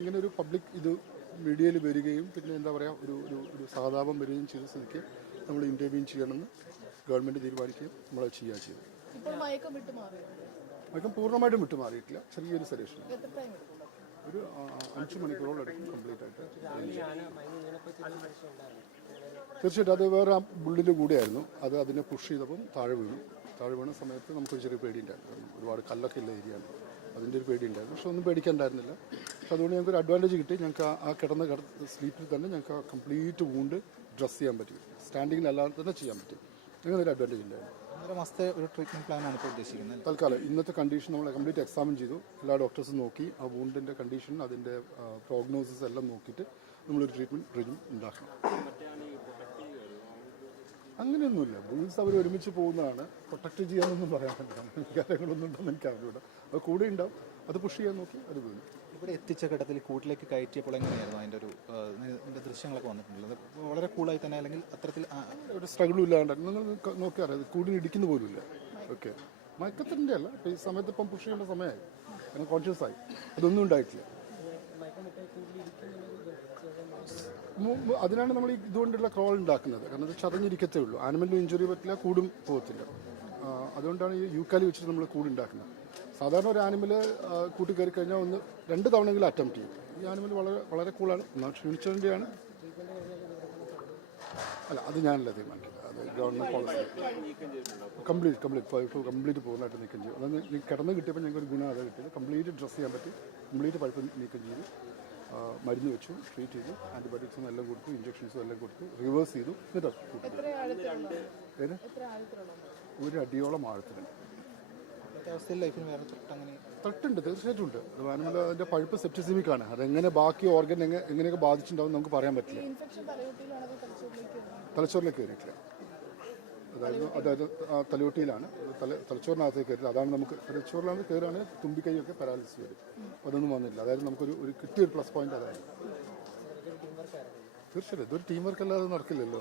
ഇങ്ങനെ ഒരു പബ്ലിക് ഇത് മീഡിയയിൽ വരികയും പിന്നെ എന്താ പറയുക ഒരു സഹതാപം വരികയും ചെയ്ത സ്ഥിതിക്ക് നമ്മൾ ഇൻ്റർവ്യൂ ചെയ്യണമെന്ന് ഗവൺമെൻറ് തീരുമാനിക്കുകയും നമ്മളത് ചെയ്യുക ചെയ്തു. മയക്കം പൂർണ്ണമായിട്ടും വിട്ടുമാറിയിട്ടില്ല, ചെറിയൊരു സജഷൻ. ഒരു 5 മണിക്കൂറോളം എടുക്കും കംപ്ലീറ്റ് ആയിട്ട്. തീർച്ചയായിട്ടും അത് വേറെ ആ ബുള്ളിൻ്റെ കൂടെയായിരുന്നു. അത് അതിനെ പുഷ് ചെയ്തപ്പം താഴെ വീണ സമയത്ത് നമുക്കൊരു ചെറിയ പേടിയുണ്ടായിരുന്നു. ഒരുപാട് കല്ലൊക്കെ ഉള്ള ഏരിയ ആണ്, അതിൻ്റെ ഒരു പേടിയുണ്ടായിരുന്നു. പക്ഷെ ഒന്നും പേടിക്കാനുണ്ടായിരുന്നില്ല. പക്ഷെ അതുകൊണ്ട് ഞങ്ങൾക്ക് ഒരു അഡ്വാൻറ്റേജ് കിട്ടി. ഞങ്ങൾക്ക് ആ കിടന്ന സ്ലീപ്പിൽ തന്നെ ഞങ്ങൾക്ക് ആ കംപ്ലീറ്റ് വൂണ്ട് ഡ്രസ് ചെയ്യാൻ പറ്റി, സ്റ്റാൻഡിങ്ങിലല്ലാതെ തന്നെ ചെയ്യാൻ പറ്റി. അങ്ങനെ ഒരു അഡ്വാൻറ്റേജ് ഉണ്ടായിരുന്നു. മാസത്തെ ഒരു ട്രീറ്റ്മെൻറ്റ് പ്ലാനാണ് ഇപ്പോൾ ഉദ്ദേശിക്കുന്നത്. തൽക്കാലം ഇന്നത്തെ കണ്ടീഷൻ നമ്മൾ കംപ്ലീറ്റ് എക്സാമിൻ ചെയ്തു. എല്ലാ ഡോക്ടേഴ്സും നോക്കി ആ വൂണ്ടിൻ്റെ കണ്ടീഷൻ, അതിൻ്റെ പ്രോഗ്നോസിസ് എല്ലാം നോക്കിയിട്ട് നമ്മളൊരു ട്രീറ്റ്മെൻറ്റ് റെജിം ഉണ്ടാക്കണം. അങ്ങനെയൊന്നുമില്ല, ബുൾസ് അവർ ഒരുമിച്ച് പോകുന്നതാണ്. പ്രൊട്ടക്റ്റ് ചെയ്യാനൊന്നും പറയാൻ പറ്റില്ല, കാര്യങ്ങളൊന്നും ഉണ്ടെന്ന് എനിക്ക് അറിഞ്ഞൂടാ. അത് കൂടെ ഉണ്ടാവും, അത് പുഷ് ചെയ്യാൻ നോക്കി അത് വീണു. ഇവിടെ എത്തിച്ച ഘട്ടത്തിൽ കൂട്ടിലേക്ക് കയറ്റിയപ്പോൾ എങ്ങനെയായിരുന്നു അതിൻ്റെ ഒരു ദൃശ്യങ്ങളൊക്കെ വന്നിട്ടുള്ളത്? വളരെ കൂളായി തന്നെ, അല്ലെങ്കിൽ അത്തരത്തിൽ ഒരു സ്ട്രഗിളും ഇല്ലാണ്ട് നിങ്ങൾ നോക്കി അറിയാം, കൂടി ഇടിക്കുന്ന പോലുമില്ല. ഓക്കെ, മയക്കത്തിൻ്റെ അല്ല, ഈ സമയത്ത് ഇപ്പം പുഷ് ചെയ്യേണ്ട സമയമായി, കാരണം കോൺഷ്യസ് ആയി. അതൊന്നും ഉണ്ടായിട്ടില്ല. അതിനാണ് നമ്മൾ ഇതുകൊണ്ടുള്ള ക്രോൾ ഉണ്ടാക്കുന്നത്. കാരണം ഇത് ചതഞ്ഞിരിക്കത്തേ ഉള്ളൂ, ആനിമലിന് ഇഞ്ചുറി പറ്റില്ല, കൂടും പോകത്തില്ല. അതുകൊണ്ടാണ് ഈ യൂക്കാലി വെച്ചിട്ട് നമ്മൾ കൂടുണ്ടാക്കുന്നത്. സാധാരണ ഒരു ആനിമൽ കൂട്ടി കയറി കഴിഞ്ഞാൽ 2 തവണയെങ്കിലും അറ്റംപ്റ്റ് ചെയ്യും. ഈ ആനിമൽ വളരെ കൂളാണ്, എന്നാൽ ക്ഷീണിച്ചതിൻ്റെയാണ്. അല്ല, അത് ഞാനല്ല തീരുമാനിക്കുന്നത്, അത് ഗവൺമെൻറ് പോളിസി. കംപ്ലീറ്റ് പൂർണ്ണമായിട്ട് നീക്കം ചെയ്യും. അതായത് കിടന്ന് കിട്ടിയപ്പോൾ ഞങ്ങൾക്ക് ഒരു ഗുണം അതാണ് കിട്ടിയത്. കംപ്ലീറ്റ് ഡ്രസ് ചെയ്യാൻ പറ്റി, കംപ്ലീറ്റ് പഴുപ്പ് നീക്കം ചെയ്തു, മരുന്ന് വെച്ചു, ട്രീറ്റ് ചെയ്തു, ആൻറ്റിബയോട്ടിക്സും എല്ലാം കൊടുത്തു, ഇഞ്ചക്ഷൻസും എല്ലാം കൊടുത്തു, റിവേഴ്സ് ചെയ്തു. എന്നിട്ട് ഒരു അടിയോളം ആഴത്തിലുണ്ട്. തട്ടുണ്ട്, തീർച്ചയായിട്ടും ഉണ്ട്. അത് അതിൻ്റെ പഴുപ്പ് സെപ്റ്റിസിമിക്കാണ്. അതെങ്ങനെ ബാക്കി ഓർഗൻ എങ്ങനെയൊക്കെ ബാധിച്ചിട്ടുണ്ടാവും നമുക്ക് പറയാൻ പറ്റില്ല. തലച്ചോറിലേക്ക് കയറിയിട്ടില്ല, അതായത് തലയോട്ടിയിലാണ്, തലച്ചോറിനകത്തേക്ക് കയറില്ല. അതാണ് നമുക്ക് തലച്ചോറിലാണ് കയറുകയാണെങ്കിൽ തുമ്പിക്കൈയൊക്കെ പാരാലിസിസ് വരും. അപ്പോൾ അതൊന്നും വന്നില്ല. അതായത് നമുക്കൊരു കിട്ടിയൊരു പ്ലസ് പോയിന്റ് അതായിരുന്നു. തീർച്ചയായിട്ടും ഇതൊരു ടീം വർക്ക് അല്ലാതെ നടക്കില്ലല്ലോ.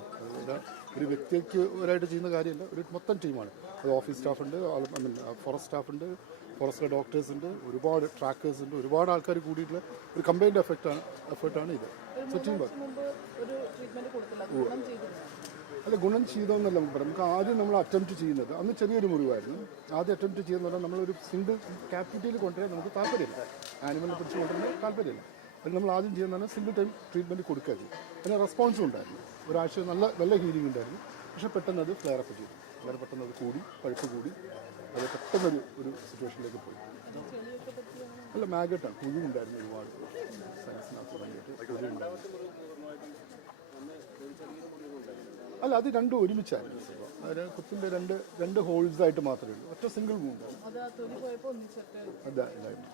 ഒരു വ്യക്തിക്ക് ഒരായിട്ട് ചെയ്യുന്ന കാര്യമല്ല, ഒരു മൊത്തം ടീമാണ്. അത് ഓഫീസ് സ്റ്റാഫുണ്ട്, ഫോറസ്റ്റ് സ്റ്റാഫുണ്ട്, ഫോറസ്റ്റിലെ ഡോക്ടേഴ്സ് ഉണ്ട്, ഒരുപാട് ട്രാക്കേഴ്സ് ഉണ്ട്, ഒരുപാട് ആൾക്കാർ കൂടിയിട്ടുള്ള ഒരു കമ്പൈൻഡ് എഫേർട്ടാണ് ഇത്. So team work. അല്ല, ഗുണം ചെയ്തോന്നല്ല നമുക്ക് പറയാം. നമുക്ക് ആദ്യം നമ്മൾ അറ്റംപ്റ്റ് ചെയ്യുന്നത് അന്ന് ചെറിയൊരു മുറിവായിരുന്നു. ആദ്യം അറ്റംപ്റ്റ് ചെയ്യുന്ന പറഞ്ഞാൽ നമ്മളൊരു സിംഗിൾ ക്യാപിറ്റലിൽ കൊണ്ടുവരാൻ നമുക്ക് താല്പര്യമില്ല, ആനിമലിനെ പിടിച്ച് കൊണ്ടുവരാൻ താല്പര്യമില്ല. അത് നമ്മൾ ആദ്യം ചെയ്യുന്നതാണ് സിംഗിൾ ടൈം ട്രീറ്റ്മെൻറ്റ് കൊടുക്കരുത്. പിന്നെ റെസ്പോൺസും ഉണ്ടായിരുന്നു, ഒരാഴ്ച നല്ല ഹീലിംഗ് ഉണ്ടായിരുന്നു. പക്ഷേ പെട്ടെന്ന് അത് ഫ്ലെയറപ്പ് ചെയ്തു. വളരെ പെട്ടെന്ന് അത് കൂടി, പഴുപ്പ് കൂടി, അത് പെട്ടെന്നൊരു സിറ്റുവേഷനിലേക്ക് പോയി. അല്ല, മാഗറ്റാണ്, കുഴിയുണ്ടായിരുന്നു, ഒരുപാട് സയൻസിനകത്ത് തുടങ്ങിയിട്ട് കുഴിയുണ്ടായിരുന്നു. അല്ല, അത് രണ്ടും ഒരുമിച്ചായിരുന്നു. അതിന് കുത്തിൻ്റെ രണ്ട് ഹോൾസ് ആയിട്ട് മാത്രമേ ഉള്ളൂ, ഒറ്റ സിംഗിൾ മൂണ്ടായിരുന്നു. അതായിരുന്നു.